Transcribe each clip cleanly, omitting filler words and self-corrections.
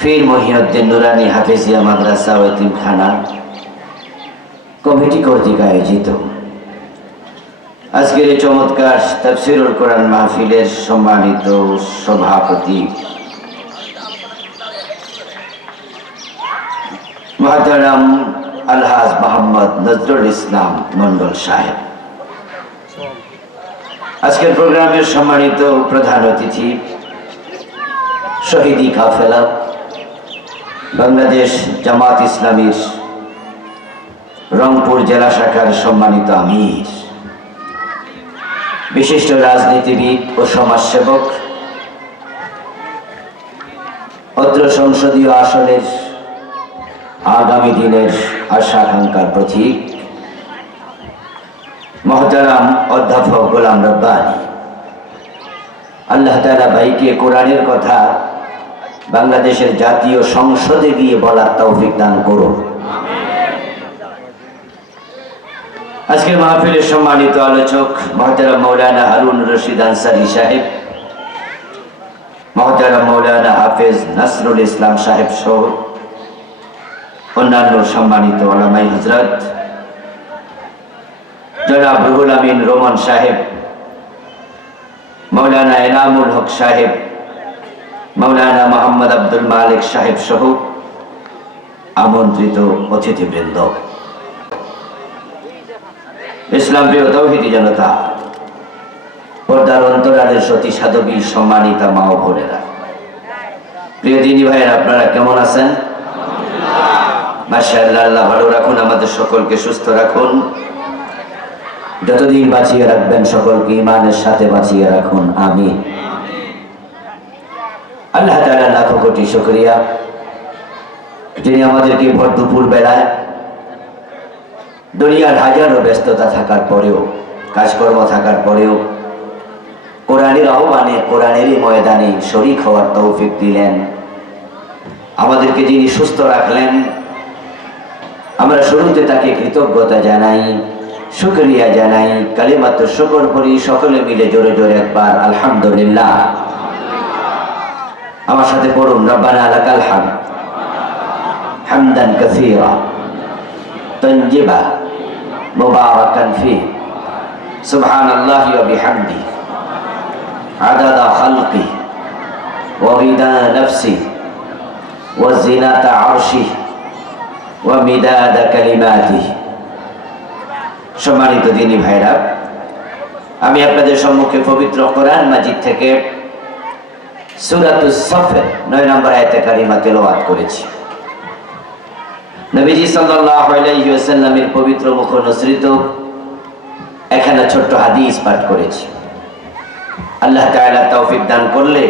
ফির মহিউদ্দিন নুরানি হাফেজিয়া মাদ্রাসা ও এতিমখানা কমিটি কর্তৃক আয়োজিত আজকের এই চমৎকার তাফসীরুল কোরআন মাহফিলের সম্মানিত সভাপতি মুহতারাম আলহাজ মোহাম্মদ নজরুল ইসলাম মন্ডল সাহেব, আজকের প্রোগ্রামের সম্মানিত প্রধান অতিথি শহীদি কাফেলা বাংলাদেশ জামাত ইসলামীর রংপুর জেলা শাখার সম্মানিত আমির, বিশিষ্ট রাজনীতিবিদ ও সমাজসেবক, অত্র সংসদীয় আসনের আগামী দিনের আশা আকাঙ্ক্ষার প্রতীক মুহতারাম অধ্যাপক গোলাম রব্বানী, আল্লাহ তাআলা ভাইকে কোরআনের কথা বাংলাদেশের জাতীয় সংসদে গিয়ে বলার তৌফিক দান করুন। আজকের মাহফিলের সম্মানিত আলোচক মুহতারাম মাওলানা হারুন রশিদ আনসারী সাহেব, মুহতারাম মাওলানা হাফেজ নাসরুল ইসলাম সাহেব সহ অন্যান্য সম্মানিত উলামায়ে হযরত, জনাব রুহুল আমিন রোমান সাহেব, মাওলানা এনামুল হক সাহেব, মাওলানা মোহাম্মদ আব্দুল মালিক সাহেব সহ আমন্ত্রিত অতিথিবৃন্দ, ইসলাম প্রিয় তৌহিদি জনতা, পর্দার অন্তরালের সতী সাধবী সম্মানিতা মা ও বোনেরা, প্রিয় দিনী ভাইয়েরা, আপনারা কেমন আছেন? মাশাআল্লাহ, আল্লাহ ভালো রাখুন, আমাদের সকলকে সুস্থ রাখুন, যতদিন বাঁচিয়ে রাখবেন সকলকে ঈমানের সাথে বাঁচিয়ে রাখুন, আমিন। আল্লাহ তাআলা লাখো কোটি শুকরিয়া, যিনি আমাদেরকে ভর দুপুর বেলায় দুনিয়ার হাজারো ব্যস্ততা থাকার পরেও, কাজকর্ম থাকার পরেও কোরআনের আহ্বানে, কোরআনেরই ময়দানে শরীক হওয়ার তৌফিক দিলেন। আমাদেরকে যিনি সুস্থ রাখলেন, আমরা শুরুতে তাকে কৃতজ্ঞতা জানাই, শুকরিয়া জানাই, কালিমাত শুকর করি সকলে মিলে জোরে জোরে একবার আলহামদুলিল্লাহ। আমার সাথে পড়ুন, রব্বানা লাকাল হামদ হামদান কাসীরা তাইয়্যিবা মুবারাকান ফীহি সুবহানাল্লাহি ওয়া বিহামদিহি আদাদা খালকিহি ওয়া রিদা নাফসিহি ওয়া জিনাতা আরশিহি ওয়া মিদাদা কালিমাতিহি। সম্মানিত দিনী ভাইরা, আমি আপনাদের সম্মুখে পবিত্র কোরআন মাজিদ থেকে সূরাতুস সাফের 9 নম্বর আয়াতে কারিমা তেলাওয়াত করেছি। নবীজি সাল্লাল্লাহু আলাইহি ওয়াসাল্লামের পবিত্র মুখ নসৃত এখানে ছোট্ট হাদিস পাঠ করেছি। আল্লাহ তাআলা তৌফিক দান করলে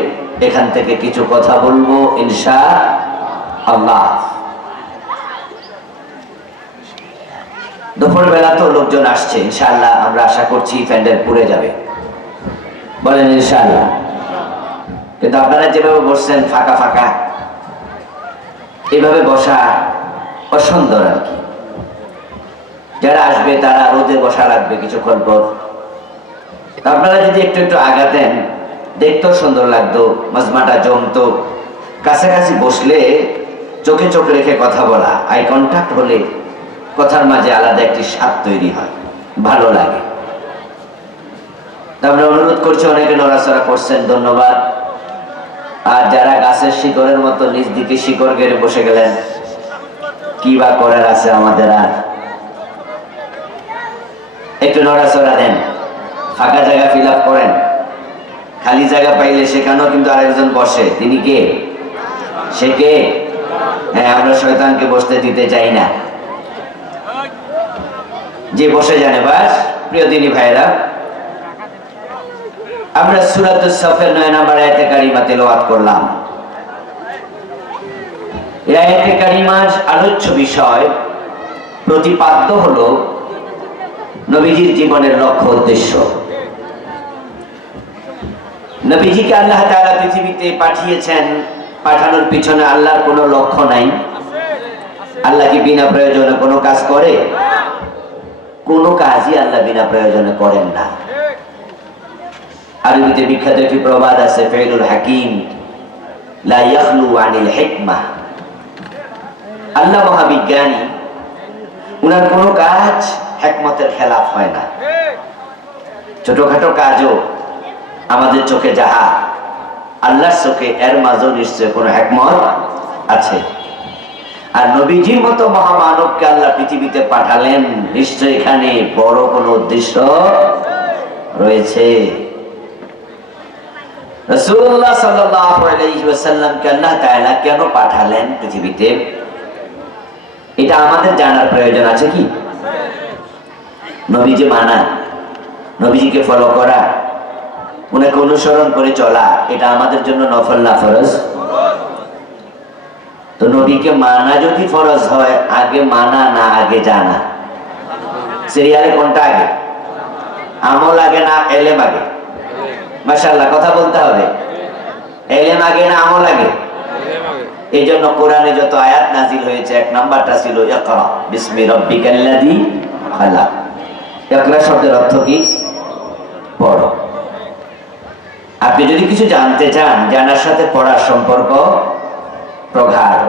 এখান থেকে কিছু কথা বলবো ইনশাআল্লাহ। দুপুর বেলা তো লোকজন আসছে, ইনশাআল্লাহ আমরা আশা করছি প্যান্ডেল পুড়ে যাবে, বলেন ইনশাআল্লাহ। কিন্তু আপনারা যেভাবে বসছেন ফাঁকা ফাঁকা, এভাবে বসা অসুন্দর আর কি। যারা আসবে তারা রোদে বসা লাগবে কিছুক্ষণ পর, আপনারা যদি একটু একটু আগাতেন দেখতেও সুন্দর লাগতো, মাজমাটা জমতো। কাছাকাছি বসলে চোখে চোখ রেখে কথা বলা, আই কন্ট্যাক্ট হলে কথার মাঝে আলাদা একটি স্বাদ তৈরি হয়, ভালো লাগে। আমরা অনুরোধ করছি, অনেকে নড়াচড়া করছেন, ধন্যবাদ। আর যারা গাছের শিকড়ের মতো নিজ দিকে শিকড় গেড়ে বসে গেলেন, কি বা করার আছে আমাদের? আর একটু নড়াচড়া দেন, ফাঁকা জায়গা ফিল আপ করেন। খালি জায়গা পাইলে সেখানেও কিন্তু আরেকজন বসে, তিনি কে? সে কে? হ্যাঁ, আমরা শয়তানকে বসতে দিতে চাই না, যে বসে জানে বাস। প্রিয় দিনী ভাইরা, আমরা সূরাতুস সাফের 9 নম্বর আয়াতে কারিমা তেলাওয়াত করলাম। এই আয়াতে কারিমার আলোচ্য বিষয়, প্রতিপাদ্য হলো নবীজির জীবনের লক্ষ্য উদ্দেশ্য। নবীজিকে আল্লাহ তাআলা পৃথিবীতে পাঠিয়েছেন, পাঠানোর পিছনে আল্লাহর কোনো লক্ষ্য নাই। আল্লাহ কি বিনা প্রয়োজনে কোনো কাজ করে? কোনো কাজই আল্লাহ বিনা প্রয়োজনে করেন না। আরবিতে বিখ্যাত একটি প্রবাদ আছে, ফেলুল হাকিম, লা ইয়াখলু আনিল হিকমাহ। আল্লাহ মহাবিজ্ঞানী, উনার কোনো কাজ হিকমতের খেলাফ হয় না। ছোটখাটো কাজও আমাদের চোখে যাহা, আল্লাহর চোখে এর মাঝেও নিশ্চয় কোনো হিকমত আছে। আর নবীজির মতো মহামানবকে আল্লাহ পৃথিবীতে পাঠালেন, নিশ্চয় এখানে বড় কোনো উদ্দেশ্য রয়েছে। রাসূলুল্লাহ সাল্লাল্লাহু আলাইহি ওয়াসাল্লামকে আল্লাহ তাআলা কেন পাঠালেন পৃথিবীতে, এটা আমাদের জানার প্রয়োজন আছে কি? নবীজি মানা, নবীজিকে ফলো করা, উনাকে অনুসরণ করে চলা, এটা আমাদের জন্য নফল না ফরজ? তো নবীকে মানা যদি ফরজ হয়, আগে মানা না আগে জানা? সিরিয়ালে কোনটা আগে? আমল আগে না এলেম আগে? মাশাআল্লাহ, কথা বলতে হবে। এলেম আগে না আমল আগে? এই জন্য কোরআনে যত আয়াত নাজিল হয়েছে, এক নাম্বারটা ছিল ইকরা বিসমি রাব্বিকাল্লাযী খালাক। ইকরা শব্দের অর্থ কি? পড়ো। আপনি যদি কিছু জানতে চান, জানার সাথে পড়ার সম্পর্ক প্রগাঢ়,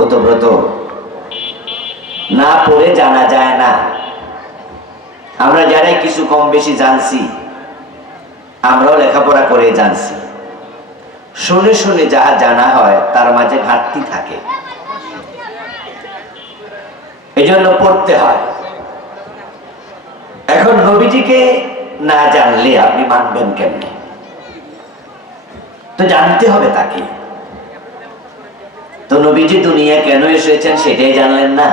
ওতপ্রোত। না পড়ে জানা যায় না। আমরা যারাই কিছু কম বেশি জানছি, আমরাও লেখাপড়া করে জানছি। শুনে শুনে যাহা জানা হয় তার মাঝে ঘাটতি থাকে, এজন্য পড়তে হয়। এখন নবীজিকে না জানলে আপনি মানবেন কেমনে? তো জানতে হবে তাকে। তো নবীজি দুনিয়া কেন এসেছেন সেটাই জানলেন না?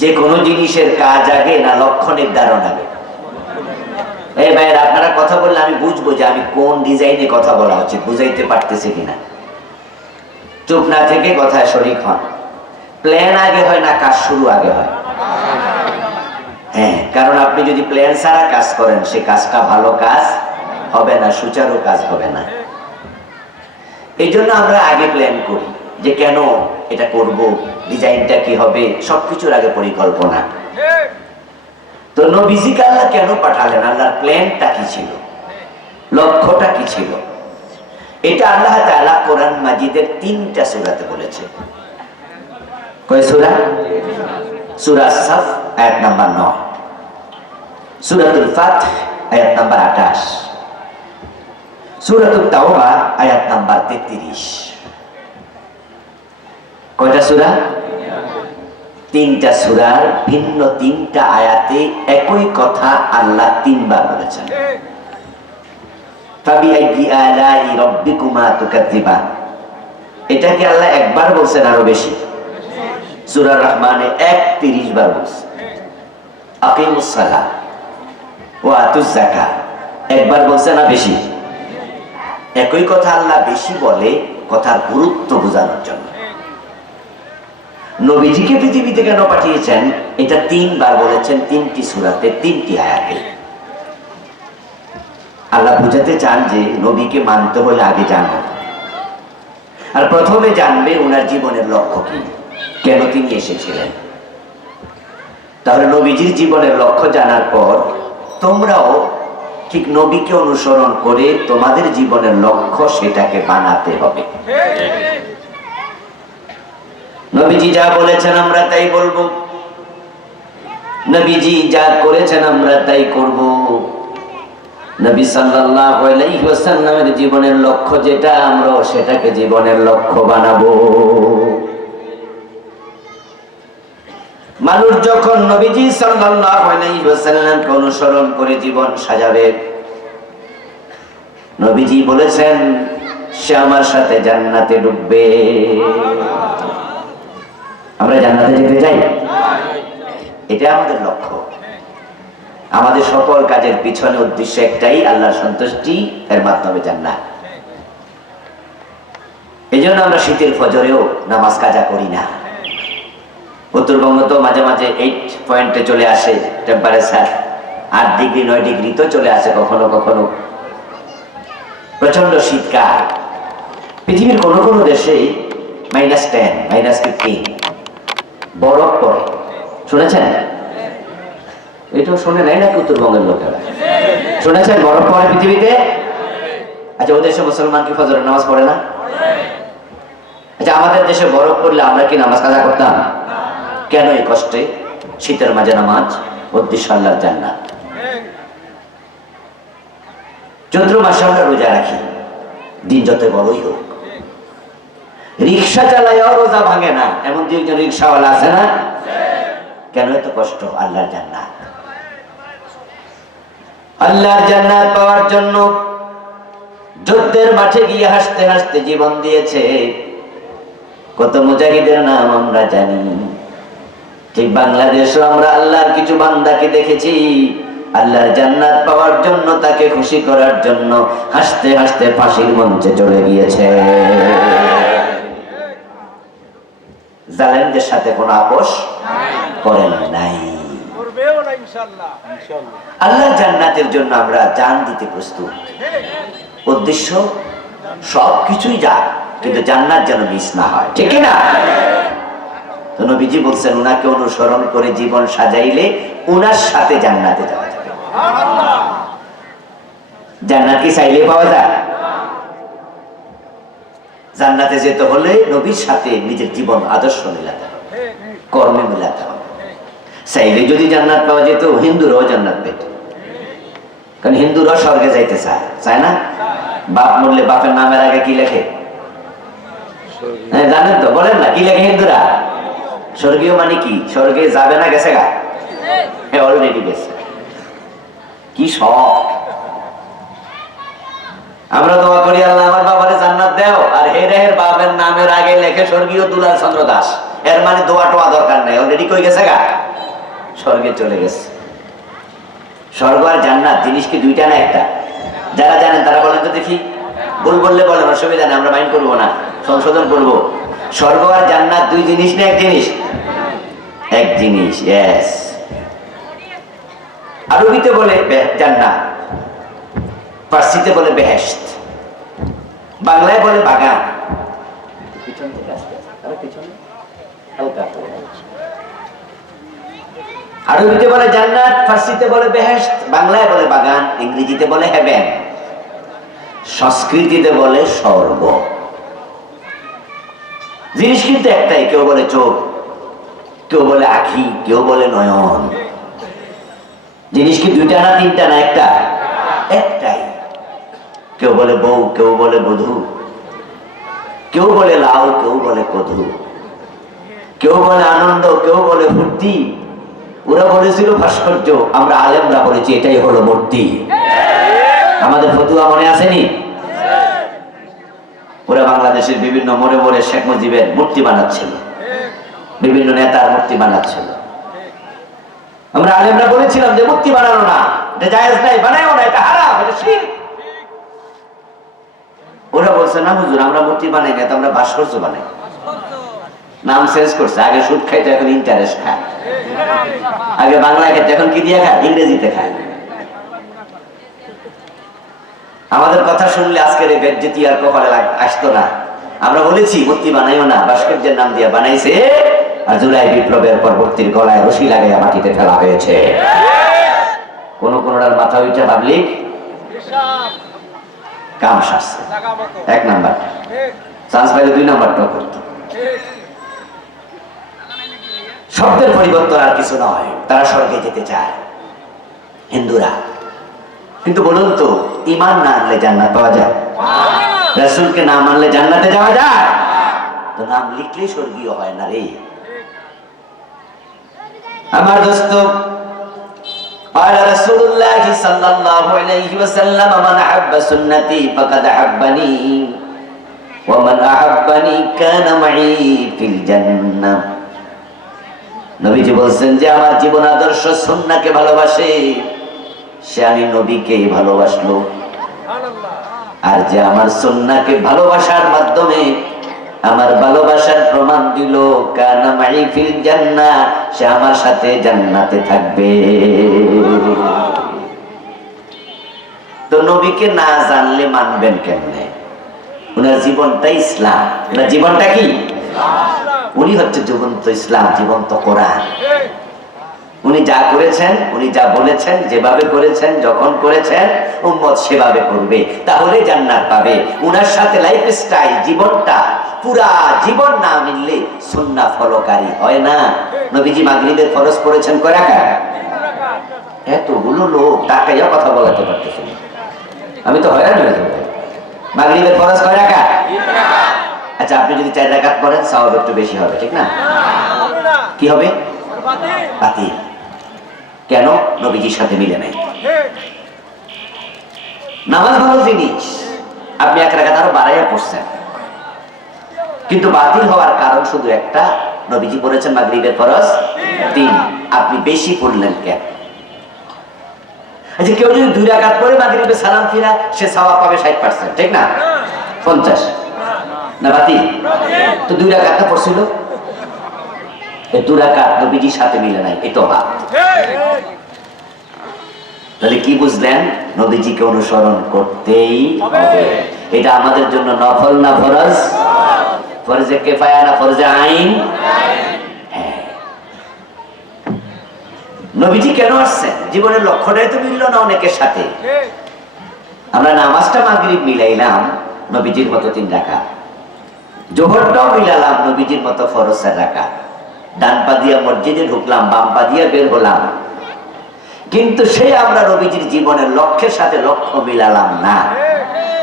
যে কোনো জিনিসের কাজ আগে না লক্ষ্য নির্ধারণ আগে? এই ভাইয়ের, আপনারা কথা বললে আমি বুঝবো যে আমি কোন ডিজাইনে কথা বলা উচিত, বুঝাইতে পারতেছি কিনা। চুপ না থেকে কথায় শরীক হন। প্ল্যান আগে হয় না কাজ শুরু আগে হয়? হ্যাঁ, কারণ আপনি যদি প্ল্যান ছাড়া কাজ করেন, সে কাজটা ভালো কাজ হবে না, সুচারু কাজ হবে না। এই জন্য আমরা আগে প্ল্যান করি যে কেন এটা করব, ডিজাইনটা কি হবে, সবকিছুর আগে পরিকল্পনা। তো নবীজিকে আল্লাহ কেন পাঠালেন? আল্লাহর প্ল্যানটা কি ছিল, লক্ষ্যটা কি ছিল? এটা আল্লাহ তাআলা কোরআন মাজিদের 3টা সূরাতে বলেছে। কয় সূরা? সূরা সাফ আয়াত নাম্বার 9, সূরাতুল ফাতহ আয়াত নাম্বার 28, সূরাতুত তাওবা আয়াত নাম্বার 33। কয়টা সূরা? 3টা সূরার ভিন্ন 3টা আয়াতে একই কথা আল্লাহ 3 বার বলেছেন। ফাবিআইয়ি আলাই রাব্বিকুমা তুকাজ্জিবান, এটাকে আল্লাহ একবার বলছেন আরো বেশি। সূরা রহমানে 31 বার বলছেন। আকিমুস সালাহ ওয়া আতুজ যাকাত একবার বলছেন না বেশি? একই কথা আল্লাহ বেশি বলে কথার গুরুত্ব বোঝানোর জন্য। নবীজিকে পৃথিবীতে কেন পাঠিয়েছেন এটা 3 বার বলেছেন, 3টি সূরাতে 3টি আয়াতে। আল্লাহ বুঝাতে চান যে নবীকে মানতে হলে আগে জানো। আর প্রথমে জানবে ওনার জীবনের লক্ষ্য কি, কেন তিনি এসেছিলেন। তাহলে নবীজির জীবনের লক্ষ্য জানার পর তোমরাও ঠিক নবীকে অনুসরণ করে তোমাদের জীবনের লক্ষ্য সেটাকে বানাতে হবে। নবীজি যা বলেছেন আমরা তাই বলবো, নবীজি যা করেছেন আমরা তাই করব। নবী সাল্লাল্লাহু আলাইহি ওয়াসাল্লামের জীবনের লক্ষ্য যেটা, আমরা সেটাকে জীবনের লক্ষ্য বানাবো। মানুষ যখন নবীজি সাল্লাল্লাহু আলাইহি ওয়াসাল্লামকে অনুসরণ করে জীবন সাজাবে, নবীজি বলেছেন সে আমার সাথে জান্নাতে ঢুকবে। আমরা জান্নাতে যেতে চাই, এটা আমাদের লক্ষ্য। আমাদের সকল কাজের পিছনে উদ্দেশ্য একটাই, আল্লাহর সন্তুষ্টি, এর মাধ্যমে জান্নাত। এই জন্য আমরা শীতের ফজরেও নামাজ কাজা করি না। উত্তরবঙ্গ তো মাঝে মাঝে 8 পয়েন্টে চলে আসে টেম্পারেচার, 8 ডিগ্রি 9 ডিগ্রি তো চলে আসে কখনো কখনো। প্রচন্ড শীতকাল। পৃথিবীর কোনো কোনো দেশে -10 -15 বরফ পড়ে, শুনেছেন? এটাও শুনে নাই নাকি উত্তরবঙ্গের লোকেরা? শুনেছেন বরফ পড়ে পৃথিবীতে? আচ্ছা ওদের দেশে মুসলমান কি ফজরের নামাজ পড়ে না? আচ্ছা আমাদের দেশে বরফ পড়লে আমরা কি নামাজ কাজা করতাম? কেন এই কষ্টে? শীতের মাঝে নামাজ, উদ্দেশ্য আল্লাহর জান্নাত। চৈত্র মাসে আমরা রোজা রাখি, দিন যত বড়ই হোক। রিক্সা চালাইও রোজা ভাঙে না, এমন দুইজন রিক্সাওয়ালা আছে না? কেন এত কষ্ট? আল্লাহর জান্নাত। আল্লাহর জান্নাত পাওয়ার জন্য যুদ্ধের মাঠে গিয়ে হাসতে হাসতে জীবন দিয়েছে কত মুজাহিদের নাম আমরা জানি। ঠিক বাংলাদেশে আমরা আল্লাহর কিছু বান্দাকে দেখেছি আল্লাহর জান্নাত পাওয়ার জন্য, তাকে খুশি করার জন্য হাসতে হাসতে ফাঁসির মঞ্চে চলে গিয়েছে। জালেমদের সাথে কোনো আপোষ করেন নাই। আল্লাহর জান্নাতের জন্য আমরা জান দিতে প্রস্তুত। উদ্দেশ্য সবকিছুই যা, কিন্তু জান্নাত যেন মিস না হয়, ঠিক না? তো নবীজি বলছেন উনাকে অনুসরণ করে জীবন সাজাইলে উনার সাথে জান্নাতে যাওয়া যাবে। জান্নাত কি চাইলে পাওয়া যায়? জান্নাতে যেতে হলে নবীর সাথে নিজের জীবন আদর্শ মিলাতে হবে, কর্মে মিলাতে হবে। চাইলে যদি জান্নাত পাওয়া যেত হিন্দুরাও জান্নাত পেত, কারণ হিন্দুরাও স্বর্গে যাইতে চায়, চায় না? বাপ মরলে বাপের নামের আগে কি লেখে জানেন তো? বলেন না কি লেখে হিন্দুরা? স্বর্গীয় মানে কি? স্বর্গে যাবে না, গেছে গা, অলরেডি গেছে। কি শখ! আমরা দোয়া করি আল্লাহ আমার বাবারে জান্নাত দাও, আর হের বাবার নামের আগে লেখে স্বর্গীয় দুলাল চন্দ্র দাস। এর মানে দোয়া টোয়া দরকার নাই, অলরেডি কই গেছে গা, স্বর্গে চলে গেছে। স্বর্গ আর জান্নাত জিনিস কি দুইটা না একটা? যারা জানেন তারা বলেন তো দেখি। ভুল বললে বলেন, অসুবিধা নেই, আমরা মাইন্ড করবো না, সংশোধন করবো। স্বর্গ আর জান্নাত দুই জিনিস না এক জিনিস? এক জিনিস, ইয়েস। আরবিতে বলে জান্নাত, ফার্সিতে বলে বেহেশত, বাংলায় বলে বাগান। আরবিতে বলে জান্নাত, ফার্সিতে বলে বেহেশত, বাংলায় বলে বাগান, ইংরেজিতে বলে হেভেন, সংস্কৃতিতে বলে স্বর্গ। জিনিস কিন্তু একটাই, কেউ বলে চোখ, কেউ বলে আখি, কেউ বলে নয়ন। জিনিস কি দুইটা না তিনটা না একটা? একটাই। কেউ বলে বউ, কেউ বলে বধূ, কেউ বলে লাউ, কেউ বলে কধু, কেউ বলে আনন্দ, কেউ বলে ফুর্তি। ওরা বলেছিল ভাস্কর্য, আমরা আলেমরা বলেছি এটাই হলো মূর্তি। আমাদের ফতুয়া মনে আসেনি? ওরা বাংলাদেশের বিভিন্ন মোড়ে মোড়ে শেখ মুজিবের মূর্তি বানাচ্ছিল, বিভিন্ন নেতার মূর্তি বানাচ্ছিল। আমরা আলেমরা বলেছিলাম যে মূর্তি বানানো না, এটা জায়েজ নাই, বানায়ও না, এটা হারাম, এটা শিরক। ওরা বলছে না হুজুর আমরা মূর্তি বানাই না, তো আমরা ভাস্কর্য বানাই। নাম চেঞ্জ করছে, আগে সুদ খাইতো এখন ইন্টারেস্ট খায়, আগে বাংলা খাইতো এখন কি দিয়ে খায়? ইংরেজিতে খায়। আমাদের কথা শুনলে আজকের এই বেজ্জতি আর কপালে আসতো না। আমরা বলেছি মূর্তি বানাইও না, ভাস্কর্যের নাম দিয়ে বানাইছে, আর জুলাই বিপ্লবের পরবর্তীর গলায় রশি লাগাইয়া মাটিতে ফেলা হয়েছে। কোনটার মাথা উঠে পাবলিক কাম সারছে, এক নাম্বার চান্স পাইলে দুই নাম্বারটাও করতো। শব্দের পরিবর্তন আর কিছু নয়, তারা স্বর্গে যেতে চায় হিন্দুরা। কিন্তু বলুন তো, ঈমান না আনলে জান্নাত পাওয়া যায়? রাসূলকে না মানলে জান্নাতে যাওয়া যায়? তো নাম লিখলেই স্বর্গীয় হয় না রে আমার দোস্ত। قال رسول الله صلى الله عليه وسلم من أحب سنتي فقد أحبني ومن أحبني كان معي في الجنة। নবীজি বলছেন যে আমার জীবন আদর্শ সুন্নাহকে ভালোবাসে সে আমি নবীকেই ভালোবাসলো, আর যে আমার সুন্নাহকে ভালোবাসার মাধ্যমে আমার ভালোবাসার প্রমাণ দিল কানা মাই ফিল জান্নাহ, সে আমার সাথে জান্নাতে থাকবে। তো নবীকে না জানলে মানবেন কেমনে? উনার জীবনটা ইসলাম। উনার জীবনটা কি? উনি হচ্ছে জীবন্ত ইসলাম, জীবন্ত কোরআন। উনি যা করেছেন, উনি যা বলেছেন, যেভাবে করেছেন, যখন করেছেন, উম্মত সেভাবে করবে, তাহলে জান্নাত পাবে। উনার সাথে লাইফ স্টাইল, জীবনটা পুরা জীবন না মিললে সুন্নাহ ফলোকারী হয় না। নবীজি মাগরিবের ফরজ পড়েছেন কয় রাকাত? এতগুলো লোক টাকাইয়া কথা বলাতে পারতেছে না, আমি তো হয়রান হয়ে যাবো। মাগরিবের ফরজ কয় রাকাত? আচ্ছা, আপনি যদি 4 রাকাত পড়েন সওয়াব একটু বেশি হবে, ঠিক না? কি হবে? বাতিল। কেন? নবীজির সাথে মিলে নাই। নামাজ ভালো জিনিস, আপনি 1 রাকাত আরো বাড়াইয়া পড়ছেন, কিন্তু বাতিল হওয়ার কারণ শুধু একটা, নবীজি পড়েছেন মাগরিবের ফরজ 3, আপনি বেশি পড়লেন কেন? আচ্ছা, কেউ যদি 2 রাকাত পড়ে মাগরিবে সালাম ফিরা, সে সওয়াব পাবে 60%, ঠিক না? 50 না বাতিল? তো 2 রাকাত পড়ছিল, এই 2 রাকাত নবীজির সাথে মিলে নাই, এই তো বাদ। তাহলে কি বুঝলেন? নবীজিকে অনুসরণ করতেই হবে। এটা আমাদের জন্য নফল না ফরজ? ফরজে কিফায়া না ফরজে আইন? নবীজি কেন আসছেন? জীবনের লক্ষ্যটাই তো মিলল না অনেকের সাথে। আমরা নামাজটা মাগরিব মিলাইলাম নবীজির মতো 3 রাকাত, জোহরটাও মিলালাম নবীজির মতো ফরজ 4 রাকাত, ডান পা দিয়া মসজিদে ঢুকলাম, বাম পা দিয়া বের হলাম, কিন্তু সেই আমরা নবীজির জীবনের লক্ষ্যের সাথে লক্ষ্য মিলালাম না।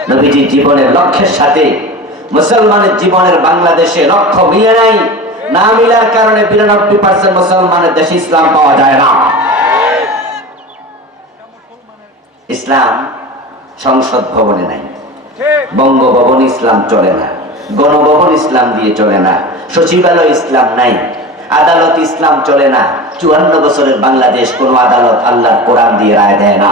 নবীজির জীবনের লক্ষ্যের সাথে মুসলমানের জীবনের বাংলাদেশে লক্ষ্য মিলে নাই। না মিলার কারণে 92% মুসলমানের দেশে ইসলাম পাওয়া যায় না। ইসলাম সংসদ ভবনে নাই, বঙ্গভবন ইসলাম চলে না, গণভবন ইসলাম দিয়ে চলে না, সচিবালয় ইসলাম নাই, আদালত ইসলাম চলে না। 54 বছরের বাংলাদেশ কোন আদালত আল্লাহর কোরআন দিয়ে রায় দেয় না।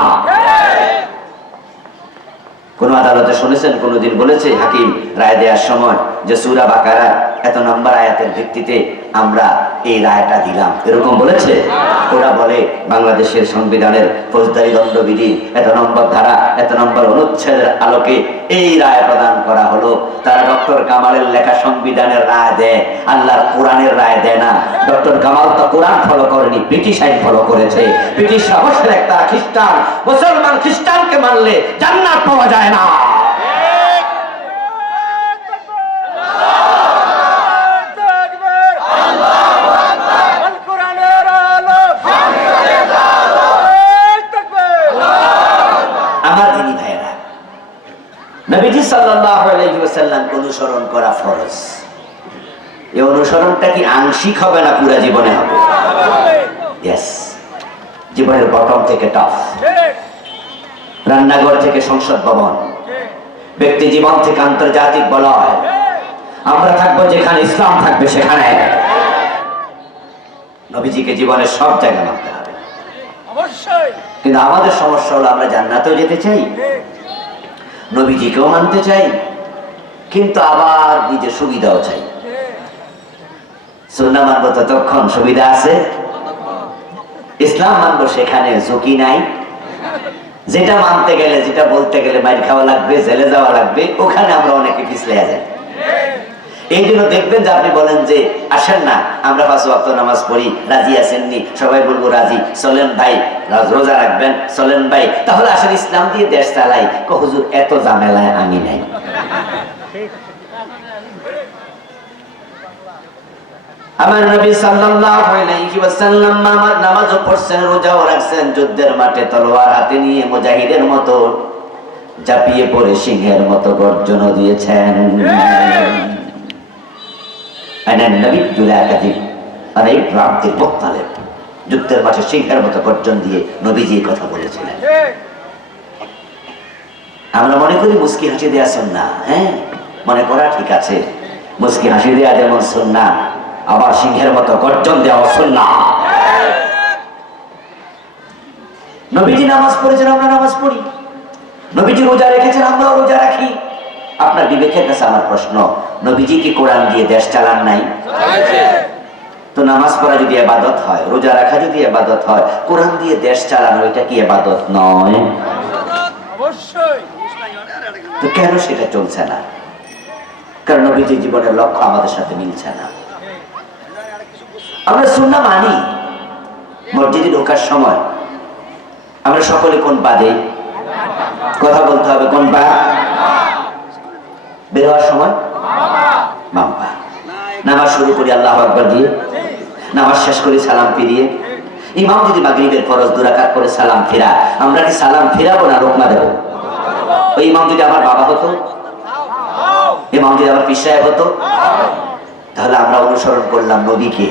কোন আদালতে শুনেছেন কোনদিন বলেছে হাকিম রায় দেওয়ার সময় যে সূরা বাকারা এত নম্বর আয়াতের ভিত্তিতে আমরা এই রায়টা দিলাম, এরকম বলেছে? ওরা বলে বাংলাদেশের সংবিধানের ফৌজদারি দণ্ডবিধি এত নম্বর ধারা, এত নম্বর অনুচ্ছেদের আলোকে এই রায় প্রদান করা হলো। তারা ডক্টর কামালের লেখা সংবিধানের রায় দেয়, আল্লাহর কোরআনের রায় দেয় না। ডক্টর কামাল তো কোরআন ফলো করেনি, ব্রিটিশ আইন ফলো করেছে। ব্রিটিশ অবশ্যই একটা খ্রিস্টান, মুসলমান খ্রিস্টানকে মানলে জান্নাত পাওয়া যায় না। নবীজি সাল্লাল্লাহু আলাইহি ওয়াসাল্লামকে অনুসরণ করা ফরজ। এই অনুসরণটা কি আংশিক হবে না পুরো জীবনে হবে? ইয়েস। জীবনের বটম থেকে টপ, রান্নাঘর থেকে সংসদ ভবন, ব্যক্তি জীবন থেকে আন্তর্জাতিক বলয়, আমরা থাকবো যেখানে ইসলাম থাকবে সেখানে। নবীজিকে জীবনের সব জায়গায় মানতে হবে অবশ্যই। কিন্তু আমাদের সমস্যা হলো আমরা জান্নাতেও যেতে চাই, নবীজিকেও মানতে চাই, কিন্তু আবার নিজের সুবিধাও চাই। সুন্নাহ মানবো ততক্ষণ সুবিধা আছে, ইসলাম মানবো সেখানে ঝুঁকি নাই। যেটা মানতে গেলে, যেটা বলতে গেলে মাইর খাওয়া লাগবে, জেলে যাওয়া লাগবে, ওখানে আমরা অনেকে পিছলে যাই। এই জন্য দেখবেন যে আপনি বলেন যে আসেন না আমরা 5 ওয়াক্ত নামাজ পড়ি, রাজি আছেননি? সবাই বলবো রাজি। চলেন ভাই রোজা রাখবেন, চলেন ভাই তাহলে আসেন ইসলাম দিয়ে দেশ চালাই। হুজুর এত ঝামেলায় আমি নাই। আমার নবী সাল্লাল্লাহু আলাইহি ওয়াসাল্লাম নামাজও পড়ছেন, রোজাও রাখছেন, যুদ্ধের মাঠে তলোয়ার হাতে নিয়ে মুজাহিদের মতো ঝাঁপিয়ে পড়ে সিংহের মতো গর্জন দিয়েছেন। যুদ্ধের মাঠে সিংহের মতো গর্জন দিয়ে নবীজি কথা বলেছিলেন। আমরা মনে করি মুস্কি হাসি দেয়া সুন্নাহ। হ্যাঁ, মনে করা ঠিক আছে, মুস্কি হাসি দেয়া যেমন সুন্নাহ, আবার সিংহের মতো গর্জন দেওয়া সুন্নাহ। নবীজি নামাজ পড়েছেন, আমরা নামাজ পড়ি। নবীজি রোজা রেখেছেন, আমরাও রোজা রাখি। আপনার বিবেকের কাছে আমার প্রশ্ন, নবীজি কি কোরআন দিয়ে দেশ চালান নাই? তো নামাজ পড়া যদি ইবাদত হয়, রোজা রাখা যদি ইবাদত হয়, কোরআন দিয়ে দেশ চালানো এটা কি ইবাদত নয়? অবশ্যই। তো কেন সেটা চলছে না? কারণ নবীজি জীবনের লক্ষ্য আমাদের সাথে মিলছে না। আমরা সুন্নাহ মানি, মসজিদে ঢোকার সময় আমরা সকলে কোন পা দেই? কথা বলতে হবে, কোন পা? বের হওয়ার সময় বাম পা। নামাজ শুরু করি আল্লাহু আকবার দিয়ে, নামাজ শেষ করি সালাম ফিরিয়ে। ইমাম যদি মাগরিবের ফরজ 2 রাকাত করে সালাম ফিরা, আমরা কি সালাম ফিরাবো না লোকমা দেব? ওই ইমাম যদি আমার বাবা হতো, ইমাম যদি আমার পীর সাহেব হতো, তাহলে আমরা অনুসরণ করলাম নবীকে।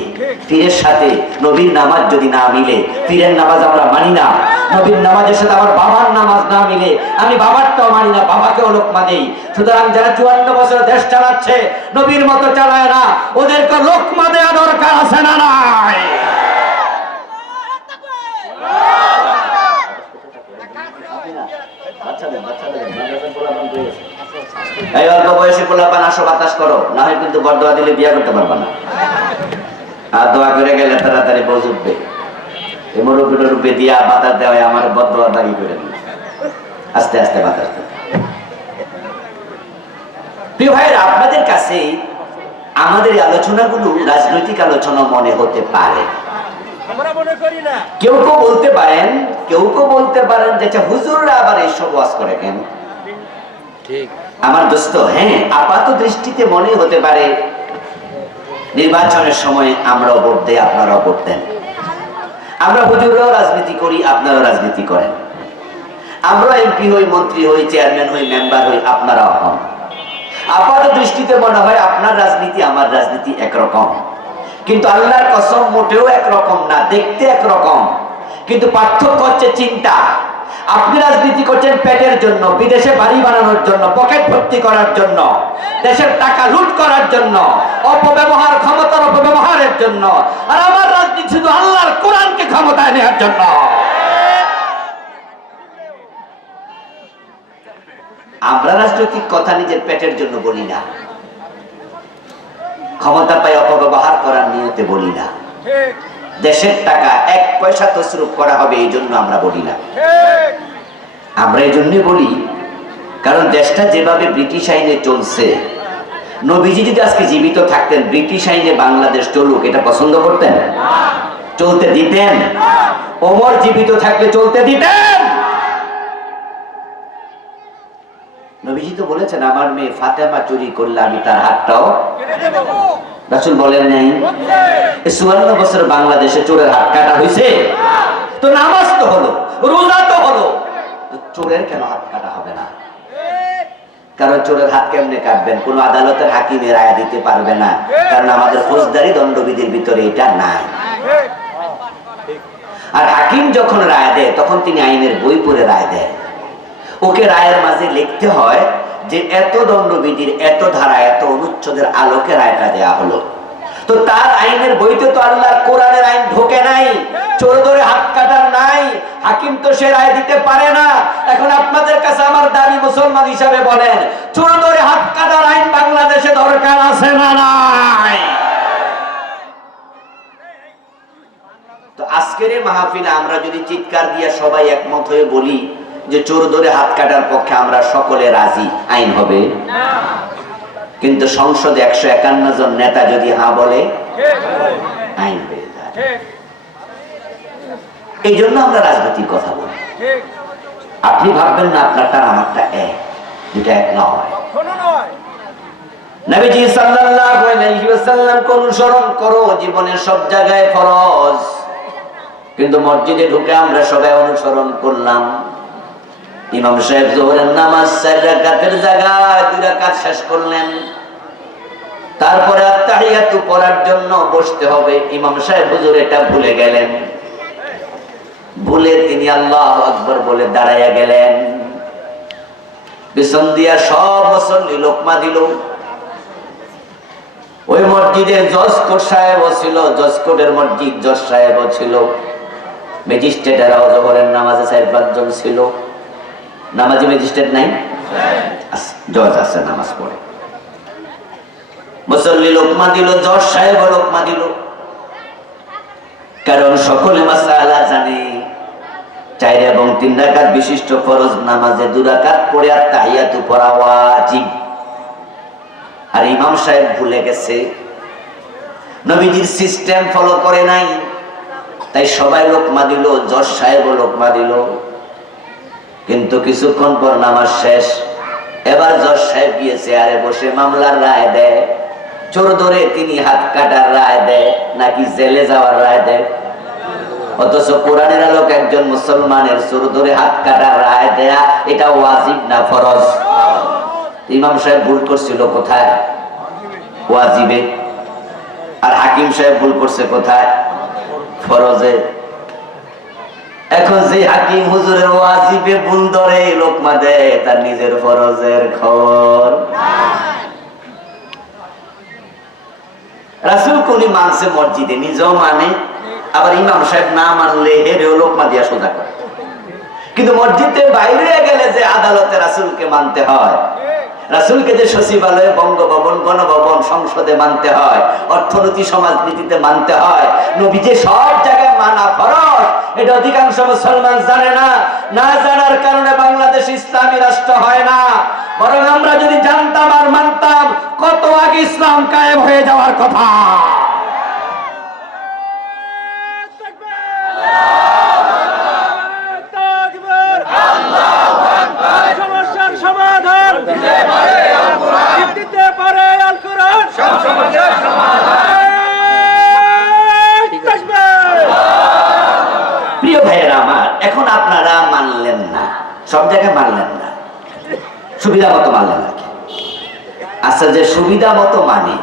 পীরের সাথে নবীর নামাজ যদি না মিলে, পীরের নামাজ আমরা মানি না। নবীর নামাজের সাথে আমার বাবার নামাজ না মিলে, আমি বাবারটাও মানি না, বাবাকেও লোকমা দেই। সুতরাং যারা 54 বছর দেশ চালাচ্ছে, নবীর মতো চালায় না, ওদেরকে লোকমা দেওয়া দরকার আছে না নাই? এই অল্প বয়সে পোলাপান আসো বাতাস করো, না হয় কিন্তু বরদোয়া দিলে বিয়ে করতে পারবা না। আর দোয়া করে গেলে তাড়াতাড়ি বউ উঠবে। এই মুরব্বী দিয়া বাতাস দেওয়ায় আমার বরদোয়া দাঁড়িয়ে করে দিল। আস্তে আস্তে বাতাস দেয়। প্রিয় ভাইয়েরা, আপনাদের কাছে আমাদের আলোচনাগুলো রাজনৈতিক আলোচনা মনে হতে পারে। কেউ কেউ বলতে পারেন, যে হুজুররা আবার এইসব ওয়াজ করে কেন? ঠিক আমার দোস্ত, হ্যাঁ, আপাত দৃষ্টিতে মনে হতে পারে নির্বাচনের সময় আমরাও ভোট দেই, আপনারাও ভোট দেন। আমরা হুজুররাও রাজনীতি করি, আপনারাও রাজনীতি করেন। আমরা এমপি হই, মন্ত্রী হই, চেয়ারম্যান হই, মেম্বার হই, আপনারাও হন। আপাত দৃষ্টিতে মনে হয় আপনার রাজনীতি আমার রাজনীতি একরকম, কিন্তু আল্লাহর কসম মোটেও একরকম না। দেখতে একরকম, কিন্তু পার্থক্য হচ্ছে চিন্তা। আপনি রাজনীতি করছেন পেটের জন্য, বিদেশে বাড়ি বানানোর জন্য, পকেট ভর্তি করার জন্য, দেশের টাকা লুট করার জন্য, অপব্যবহার, ক্ষমতার অপব্যবহারের জন্য। আর আমার রাজনীতি শুধু আল্লাহর কোরআনকে ক্ষমতায় নেওয়ার জন্য। আমরা রাজনৈতিক কথা নিজের পেটের জন্য বলি না, ক্ষমতা পাই অপব্যবহার করার নিয়তে বলি না, দেশের টাকা 1 পয়সা তসরুফ করা হবে এই জন্য আমরা বলি না। আমরা এই জন্য বলি কারণ দেশটা যেভাবে ব্রিটিশ আইনে চলছে, নবীজি যদি আজকে জীবিত থাকতেন ব্রিটিশ আইনে বাংলাদেশ চলুক এটা পছন্দ করতেন? চলতে দিতেন? ওমর জীবিত থাকলে চলতে দিতেন? নবীজি তো বলেছেন, আমার মেয়ে ফাতেমা চুরি করলে আমি তার হাতটাও কেটে দেব। রাসূল বলেন নাই? 54 বছর বাংলাদেশে চোরের হাত কাটা হয়েছে? তো নামাজ তো হলো, রোজা তো হলো, চোরের কেন হাত কাটা হবে না? কারণ চোরের হাত কেমনে কাটবেন? কোন আদালতের হাকিমে রায় দিতে পারবে না, কারণ আমাদের ফৌজদারি দণ্ডবিধির ভিতরে এটা নাই। আর হাকিম যখন রায় দেয় তখন তিনি আইনের বই পড়ে রায় দেয়। ওকে রায়ের মাঝে লিখতে হয় যে এত দণ্ডবিধির, এত ধারা, এত অনুচ্ছেদের আলোকে রায়টা দেয়া হলো। তো তার আইনের বইতে তো আল্লাহর কোরআনের আইন ঢোকে নাই, চোর ধরে হাত কাটার নাই। হাকিম তো সে রায় দিতে পারে না। এখন আপনাদের কাছে আমার দাবি, মুসলমান হিসাবে বলেন, চোর ধরে হাত কাটার আইন বাংলাদেশে দরকার আছে না নাই? তো আজকের এই মাহফিলে আমরা যদি চিৎকার দিয়ে সবাই একমত হয়ে বলি যে চোর ধরে হাত কাটার পক্ষে আমরা সকলে রাজি, আইন হবে না। কিন্তু সংসদে 151 জন নেতা যদি হ্যাঁ বলে, আইন হয়ে যায়। এই জন্য আমরা রাজনীতির কথা বলি। আপনি ভাববেন না আপনারটা আমারটা এক, দুটা এক নয়। নবীজি সাল্লাল্লাহু আলাইহি ওয়াসাল্লামকে অনুসরণ করো, জীবনের সব জায়গায় ফরজ। কিন্তু মসজিদে ঢুকে আমরা সবাই অনুসরণ করলাম। ইমাম সাহেব যোহরের নামাজ 4 রাকাতের জায়গায় 2 রাকাত শেষ করলেন। তারপরে আত্তাহিয়াতু পড়ার জন্য বসতে হবে, ইমাম সাহেব হুজুর এটা ভুলে গেলেন। ভুলে তিনি আল্লাহু আকবার বলে দাঁড়াইয়া গেলেন। পিছন দিয়া সব মুসল্লি লোকমা দিল। ওই মসজিদে জজ কোর্ট সাহেবও ছিল, জজ কোর্টের মসজিদ, জজ সাহেবও ছিল, ম্যাজিস্ট্রেটেরাও যোহরের নামাজে 4-5 জন ছিল। নামাজি ম্যাজিস্ট্রেট নাই? জজ আছে, নামাজ পড়ে। মুসল্লি লোকমা দিল, জজ সাহেব লোকমা দিল। কারণ সকলে মাসআলা জানে, 4 এবং 3 রাকাত বিশিষ্ট ফরজ নামাজে 2 রাকাত পড়ে আত্তাহিয়াতু পড়া ওয়াজিব। আর ইমাম সাহেব ভুলে গেছে, নবীজির সিস্টেম ফলো করে নাই। তাই সবাই লোকমা দিল, জজ সাহেবও লোকমা দিল। কিন্তু কিছুক্ষণ পর নামাজ শেষ, এবার জজ সাহেব গিয়ে চেয়ারে বসে মামলার রায় দেয়। চোর ধরে তিনি হাত কাটার রায় দেয় নাকি জেলে যাওয়ার রায় দেয়? অথচ কোরআনের আলোক একজন মুসলমানের চোর ধরে হাত কাটার রায় দেয়া এটা ওয়াজিব না ফরজ? ইমাম সাহেব ভুল করছিল কোথায়? ওয়াজিবে। আর হাকিম সাহেব ভুল করছে কোথায়? ফরজে। এখন যে হাকিম হুজুরের ওয়াজিবে ভুল ধরে লোকমা দেয়, তার নিজের ফরজের খবর। রাসূল কোনি মানছে মসজিদে, নিজেও মানে, আবার ইমাম সাহেব না মানলে হেরেও লোকমা দিয়া সোজা করে। কিন্তু মসজিদে বাইরে গেলে যে আদালতে রাসূলকে মানতে হয়, রাসূলকে যে সচিবালয়ে, বঙ্গভবন, গণভবন, সংসদে মানতে হয়, অর্থনীতি সমাজনীতিতে মানতে হয়, নবীজি সব জায়গায় মানা ফরজ, এটা অধিকাংশ মুসলমান জানে না। না জানার কারণে বাংলাদেশ ইসলামী রাষ্ট্র হয় না। বরং আমরা যদি জানতাম আর মানতাম, কত আগে ইসলাম কায়েম হয়ে যাওয়ার কথা। সমস্যার সমাধান দিতে পারে আল কোরআন। প্রিয় ভাইয়েরা আমার, এখন আপনারা মানলেন না, সব জায়গায় মানলেন না, সুবিধা মতো মানলেন না। আচ্ছা, যে সুবিধা মতো মানে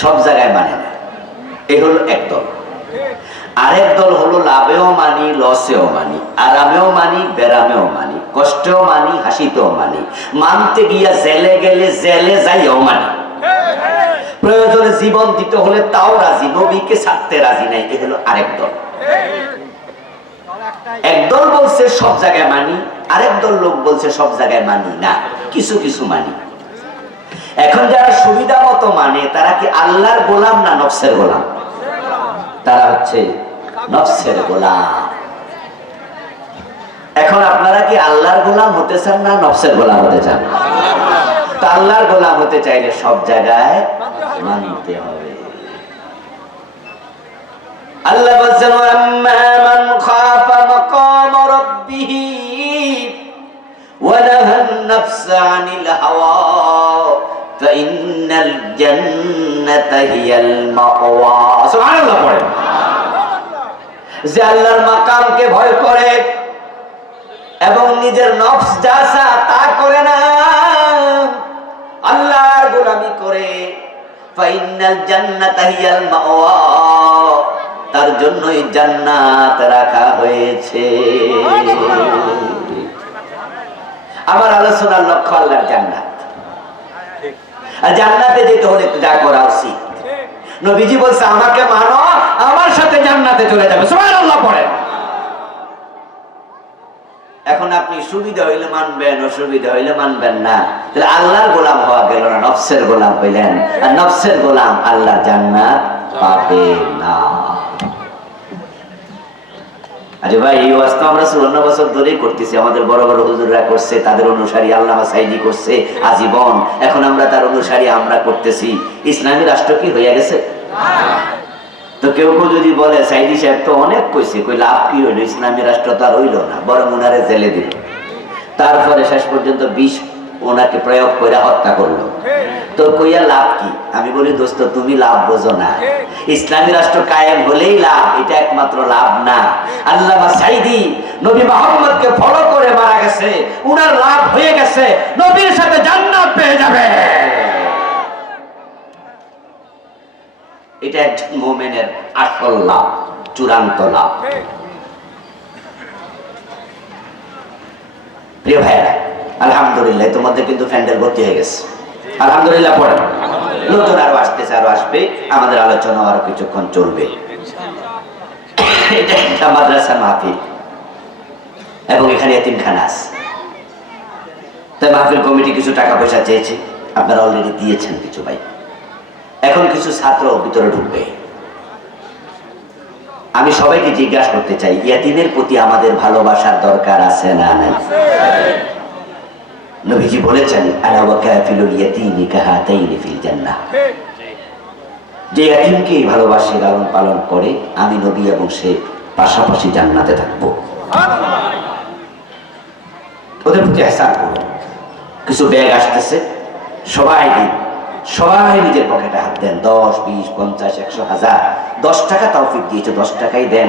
সব জায়গায় মানে না, এই হলো একদল। আরেক দল হলো লাভেও মানি, লসেও মানি, আরামেও মানি, বেরামেও মানি, কষ্টেও মানি, হাসিতেও মানি, মানতে গিয়া জেলে গেলে জেলে যাইও মানি, প্রয়োজনে জীবন দিতে হলে তাও রাজি, নবীকে ছাড়তে রাজি নাই। এ হলো আরেক দল। একদল বলছে সব জায়গায় মানি, আরেক দল লোক বলছে সব জায়গায় মানি না, কিছু কিছু মানি। এখন যারা সুবিধা মতো মানে, তারা কি আল্লাহর গোলাম না নফসের গোলাম? তারা হচ্ছে নফসের গোলাম। এখন আপনারা কি আল্লাহর গোলাম হতে চান না নফসের গোলাম হতে চান? তা আল্লাহর গোলাম হতে চাইলে সব জায়গায় মানতে হবে। আল্লাহ বলেন, আম্মা মান খাফা মাকাম রাব্বিহি ওয়া নাহান নাফসা আনিল হাওয়া ফাইন্নাল জান্নাতা হিয়াল মাওয়া। সুবহানাল্লাহ পড়েন। যে আল্লাহর মাকামকে ভয় করে এবং নিজের নফস যা চায় তা করে না, আল্লাহর গোলামি করে, ফাইন্নাল জান্নাতা হিয়াল মাওয়া, তার জন্যই জান্নাত রাখা হয়েছে। আমার আলোচনার লক্ষ্য আল্লাহর জান্নাত। আর জান্নাতে যেতে হলে যা করা উচিত, নবীজি বলছে আমাকে মানো, আমার সাথে জান্নাতে চলে যাবে। সুবহানাল্লাহ পড়েন। এখন আপনি সুবিধা হইলে মানবেন, অসুবিধা হইলে মানবেন না, তাহলে আল্লাহর গোলাম হওয়া গেল না, নফসের গোলাম হইলেন। আর নফসের গোলাম আল্লাহর জান্নাত পাবে না। আরে ভাই, এই ওয়াজ তো আমরা 54 বছর ধরেই করতেছি, আমাদের বড় বড় হুজুররা করছে, তাদের অনুসারী আল্লামা সাইদি করছে আজীবন, এখন আমরা তার অনুসারী আমরা করতেছি। ইসলামী রাষ্ট্র কি হয়ে গেছে? তো কেউ কেউ যদি বলে সাইদি সাহেব তো অনেক কইছে, কই লাভ কি হইলো? ইসলামী রাষ্ট্র তো আর হইলো না, বরং উনারে জেলে দিল, তারপরে শেষ পর্যন্ত বিষ ওনাকে প্রয়োগ করে হত্যা করলো। তো কইয়া লাভ কি? আমি বলি দোস্ত, তুমি লাভ বোঝো না। ইসলামী রাষ্ট্র কায়েম হলেই লাভ, এটা একমাত্র লাভ না। আল্লামা সাইদি নবী মুহাম্মদকে ফলো করে মারা গেছে, উনার লাভ হয়ে গেছে, নবীর সাথে জান্নাত পেয়ে যাবে। এটা একজন মুমিনের আসল লাভ, চূড়ান্ত লাভ। প্রিয় ভাইরা, আলহামদুলিল্লাহ তোমাদের কিন্তু প্যান্ডেল ভর্তি হয়ে গেছে। আলহামদুলিল্লাহ পড়েন। নতুন আরো আসতেছে, আরো আসবে, আমাদের আলোচনা আরো কিছুক্ষণ চলবে। এটা একটা মাদ্রাসা মাহফিল এবং এখানে এতিমখানা আছে। তাই মাহফিল কমিটি কিছু টাকা পয়সা চেয়েছে, আপনারা অলরেডি দিয়েছেন কিছু ভাই। এখন কিছু ছাত্র ভিতরে ঢুকবে। আমি সবাইকে জিজ্ঞাসা করতে চাই, ইয়াতীমের প্রতি আমাদের ভালোবাসার দরকার আছে না নাই? নবীজি বলেছেন, আলা ওয়া কাফিলুল ইয়াতীমি কাহাতাইনি ফিল জান্নাহ। যে ইয়াতীমকে ভালোবাসে, লালন পালন করে, আমি নবী এবং সে পাশাপাশি জান্নাতে থাকবো। ওদের প্রতি ihsan করুন। কিছু ব্যাগ আসতেছে, সবাই দিন, সবাই নিজের পকেটে হাত দেন। 10, 20, 50, 100, 1000, 10 টাকা তৌফিক দিয়েছে, 10 টাকাই দেন।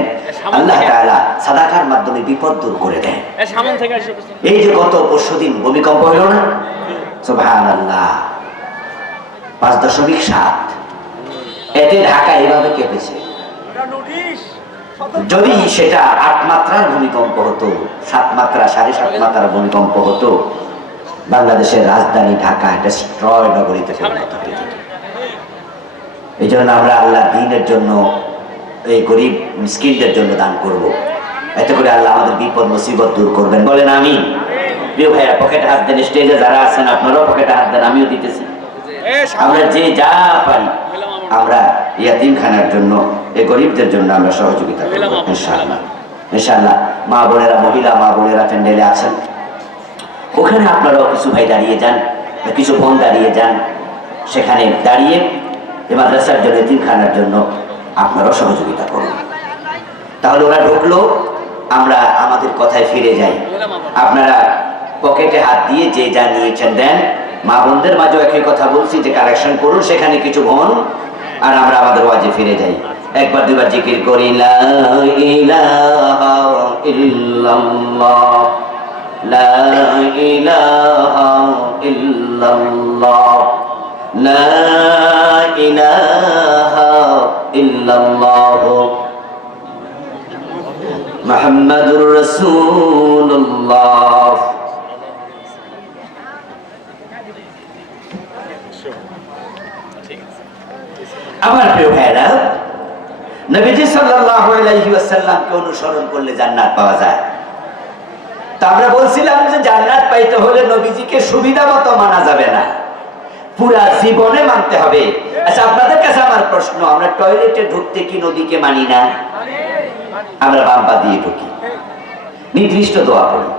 আল্লাহ তাআলা সাদাকার মাধ্যমে বিপদ দূর করে দেন। এই যে গত পরশুদিন ভূমিকম্প হলো না, সুবহানাল্লাহ, 5.7, এতে ঢাকা এভাবে কেঁপেছে। যদি সেটা 8 মাত্রার ভূমিকম্প হতো, 7 মাত্রা, 7.5 মাত্রার ভূমিকম্প হতো, বাংলাদেশের রাজধানী ঢাকা একটা স্ট্রয় নগরীতে পরিণত হয়ে যেত। এই জন্য আমরা আল্লাহ দ্বীনের জন্য, এই গরিব মিসকিনদের জন্য দান করব। এতে করে আল্লাহ আমাদের বিপদ মুসিবত দূর করবেন। বলেন আমিন। প্রিয় ভাইয়া, পকেটে হাত দেন, স্টেজে যারা আছেন আপনারাও পকেটে হাত দেন, আমিও দিতেছি। আমরা যে যা পারি আমরা ইয়াতিমখানার জন্য, এই গরিবদের জন্য আমরা সহযোগিতা করব ইনশাআল্লাহ। ইনশাআল্লাহ মা বোনেরা, মহিলা মা বোনেরা প্যান্ডেলে আছেন, ওখানে আপনারাও কিছু ভাই দাঁড়িয়ে যান, কিছু বোন দাঁড়িয়ে যান, সেখানে দাঁড়িয়ে এই মাদ্রাসার জন্য, এতিমখানার জন্য আপনারাও সহযোগিতা করুন। তাহলে ওরা ঢুকলো, আমরা আমাদের কথায় ফিরে যাই। আপনারা পকেটে হাত দিয়ে যে যা নিয়েছেন দেন। মা বোনদের মাঝেও একই কথা বলছি যে কালেকশন করুন, সেখানে কিছু বোন, আর আমরা আমাদের ওয়াজে ফিরে যাই। একবার দুবার জিকির করি, লা ইলাহা ইল্লাল্লাহ, লা ইলাহা ইল্লাল্লাহ, লা ইলাহা ইল্লাল্লাহ, মুহাম্মাদুর রাসূলুল্লাহ। আমার প্রিয় ভাইরা, নবীজি সাল্লাল্লাহু আলাইহি ওয়াসাল্লামকে অনুসরণ করলে জান্নাত পাওয়া যায়। তা আমরা বলছিলাম যে জান্নাত পাইতে হলে নবীজিকে সুবিধা মতো মানা যাবে না, পুরা জীবনে মানতে হবে। আচ্ছা, আপনাদের কাছে আমার প্রশ্ন, আমরা টয়লেটে ঢুকতে কি নবীকে মানি না? আমরা বাম পা দিয়ে ঢুকি, নির্দিষ্ট দোয়া পড়ি।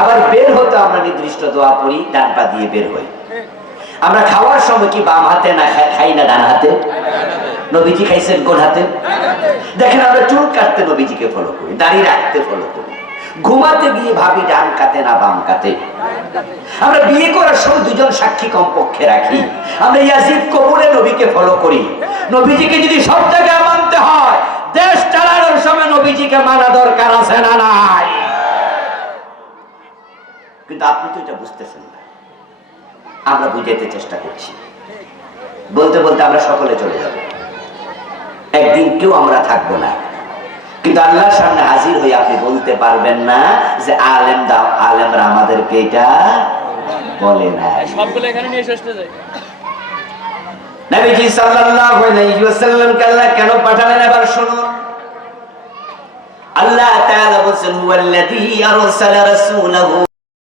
আবার বের হতে আমরা নির্দিষ্ট দোয়া পড়ি, ডান পা দিয়ে বের হই। আমরা খাওয়ার সময় কি বাম হাতে না খাই না ডান হাতে? নবীজি খাইছেন কোন হাতে? দেখেন, আমরা চুল কাটতে নবীজিকে ফলো করি, দাড়ি রাখতে ফলো করি, ঘুমাতে গিয়ে ভাবি ডান কাতে না বাম কাতে। আমরা বিয়ে করার সময় দুজন সাক্ষী কমপক্ষে রাখি। আমরা ইয়াজিদ কবরে নবীকে ফলো করি। নবীজিকে যদি সব জায়গায় মানতে হয়, দেশ চালানোর সময় নবীজিকে মানা দরকার আছে না নাই? কিন্তু আপনি তো এটা বুঝতেছেন না। আমরা বুঝাইতে চেষ্টা করছি, বলতে বলতে আমরা সকলে চলে যাব। একদিন কেউ আমরা থাকবো না, কিন্তু আল্লাহর সামনে হাজির হয়ে আপনি বলতে পারবেন না যে আলেমরা আমাদেরকে এটা বলে না। সবগুলো এখানে নিয়ে শেষ হয়ে যায়। নবীজি সাল্লাল্লাহু আলাইহি ওয়াসাল্লামকে আল্লাহ কেন পাঠালেন এবার শুনুন। আল্লাহ তাআলা বলেন, হুয়াল্লাযী আরসালা রাসূলাহু